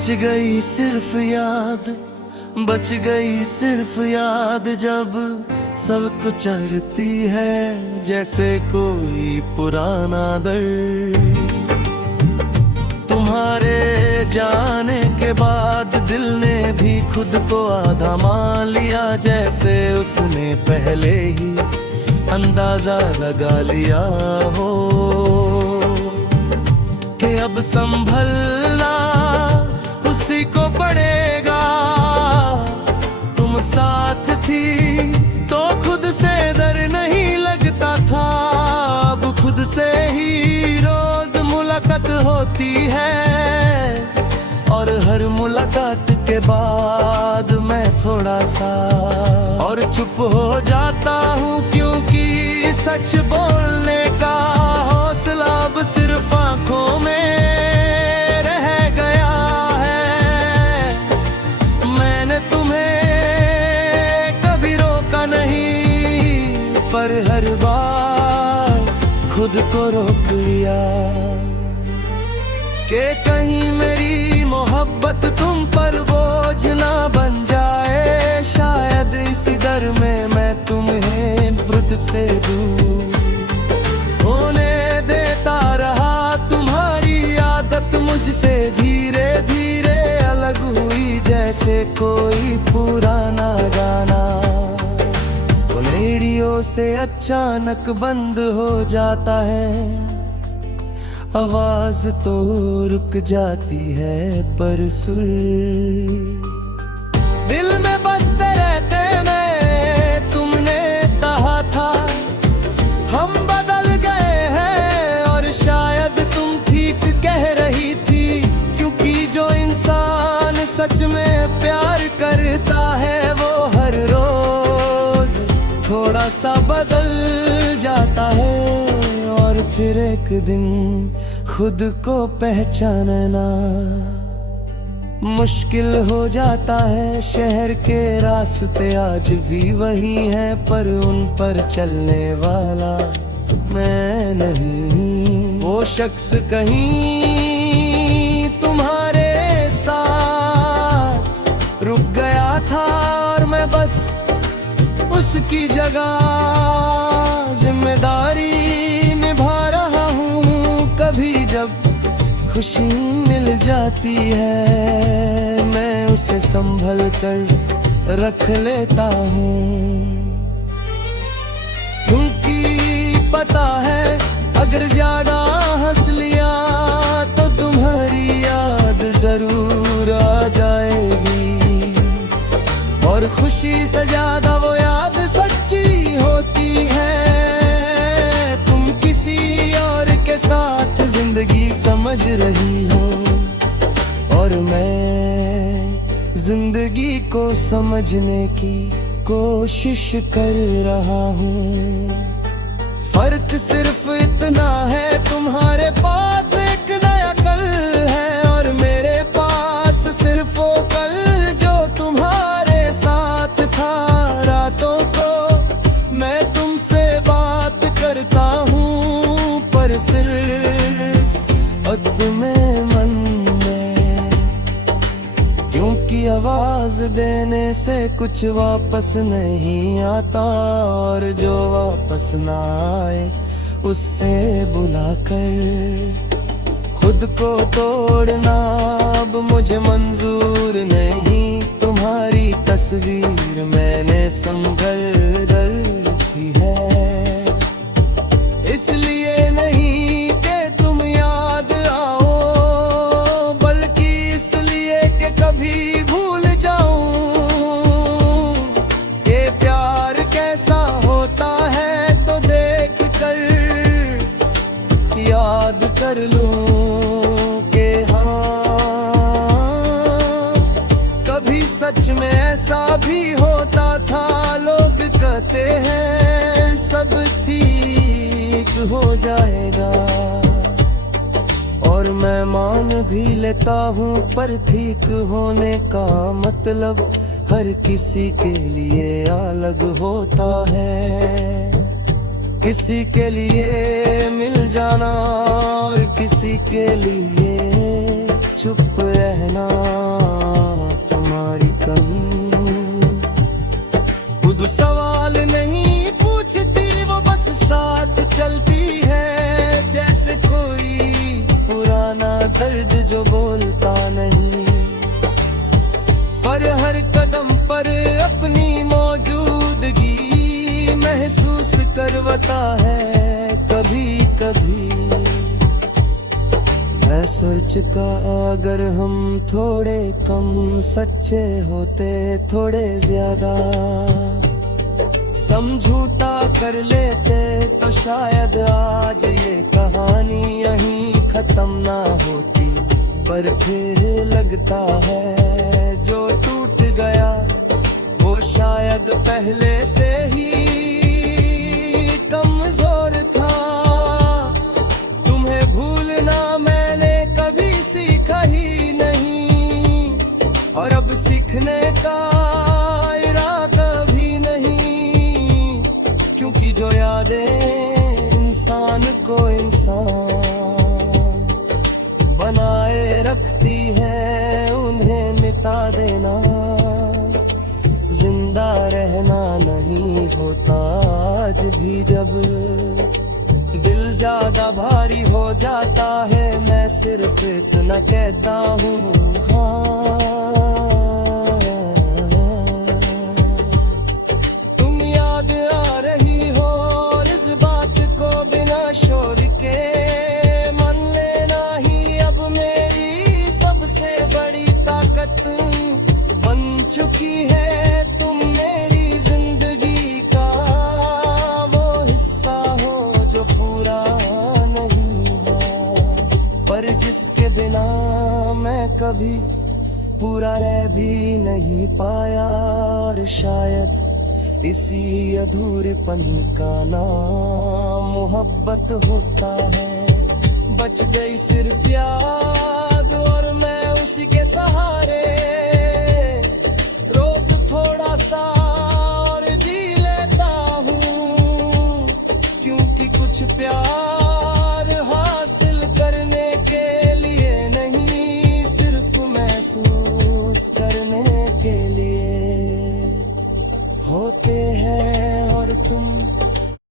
बच गई सिर्फ याद, बच गई सिर्फ याद, जब सबको चढ़ती है जैसे कोई पुराना दर्द। तुम्हारे जाने के बाद दिल ने भी खुद को आधा मान लिया, जैसे उसने पहले ही अंदाजा लगा लिया हो कि अब संभलना उसी को पड़ेगा। तुम साथ थी तो खुद से डर नहीं लगता था, अब खुद से ही रोज मुलाकात होती है, और हर मुलाकात के बाद मैं थोड़ा सा और चुप हो जाता हूँ, क्योंकि सच बोलने का हौसला अब सिर्फ आंखों में रह गया है। मैंने तुम्हें कभी रोका नहीं, पर हर बार खुद को रोक लिया कि कहीं मेरी मोहब्बत तुम पर बोझ ना बन जाए। शायद इसी डर में मैं तुम्हें खुद से दूर होने देता रहा। तुम्हारी आदत मुझसे धीरे धीरे अलग हुई, जैसे कोई पुराना गाना तो रेडियो से अचानक बंद हो जाता है। आवाज तो रुक जाती है, पर सुर दिल में बसते रहते मैं। तुमने कहा था हम बदल गए हैं, और शायद तुम ठीक कह रही थी, क्योंकि जो इंसान सच में प्यार करता है वो हर रोज थोड़ा सा बदल जाता है। और फिर एक दिन खुद को पहचानना मुश्किल हो जाता है। शहर के रास्ते आज भी वही हैं, पर उन पर चलने वाला मैं नहीं। वो शख्स कहीं तुम्हारे साथ रुक गया था, और मैं बस उसकी जगह जिम्मेदारी निभा रहा हूँ। कभी जब खुशी मिल जाती है, मैं उसे संभल कर रख लेता हूँ, क्योंकि पता है अगर ज्यादा हंस लिया तो तुम्हारी याद जरूर आ जाएगी, और खुशी से ज्यादा वो याद सच्ची होती है। तुम किसी और के साथ जिंदगी समझ रही हो, और मैं जिंदगी को समझने की कोशिश कर रहा हूँ। फर्क सिर्फ इतना है, तुम्हारे पास एक नया कल है, और मेरे पास सिर्फ वो कल जो तुम्हारे साथ था। रातों को मैं तुमसे बात करता हूँ, पर सिर्फ में मन में, क्योंकि आवाज देने से कुछ वापस नहीं आता, और जो वापस ना आए उससे बुलाकर खुद को तोड़ना अब मुझे मंजूर नहीं। तुम्हारी तस्वीर मैंने संभल रखी है, इसलिए नहीं कि तुम याद आओ, बल्कि इसलिए कि कभी भूल जाऊं कि प्यार कैसा होता है, तो देख कर याद कर लूं कि हाँ कभी सच में ऐसा भी होता था। लोग कहते हैं सब ठीक हो जाएगा, और मैं मान भी लेता हूँ, पर ठीक होने का मतलब हर किसी के लिए अलग होता है। किसी के लिए मिल जाना और किसी के लिए चुप रहना तुम्हारी कमी। खुद सवाल नहीं पूछती वो बस साथ चलती है, जैसे कोई पुराना दर्द जो बोलता नहीं, पर हर कदम पर अपनी मौजूदगी महसूस करवाता है कभी कभी। मैं सोचता अगर हम थोड़े कम सच्चे होते, थोड़े ज्यादा समझौता कर लेते, तो शायद आज ये कहानी यहीं खत्म ना होती। पर फिर लगता है जो टूट गया वो शायद पहले से ही कमजोर था। तुम्हें भूलना मैंने कभी सीखा ही नहीं, और अब सीखने का इरादा भी नहीं, क्योंकि जो यादें इंसान को इंसान बनाए रखती है उन्हें मिटा देना जिंदा रहना नहीं होता। आज भी जब दिल ज्यादा भारी हो जाता है, मैं सिर्फ इतना कहता हूँ हाँ। तुम याद आ रही हो और इस बात को बिना शोर के मान लेना ही अब मेरी सबसे बड़ी ताकत बन चुकी है। तुम मेरी जिंदगी का वो हिस्सा हो जो पूरा नहीं है, पर जिसके बिना मैं कभी पूरा रह भी नहीं पाया। और शायद इसी अधूरेपन का नाम मोहब्बत होता है। बच गई सिर्फ याद और मैं उसी के सहारे रोज थोड़ा सा और जी लेता हूँ, क्योंकि कुछ प्यार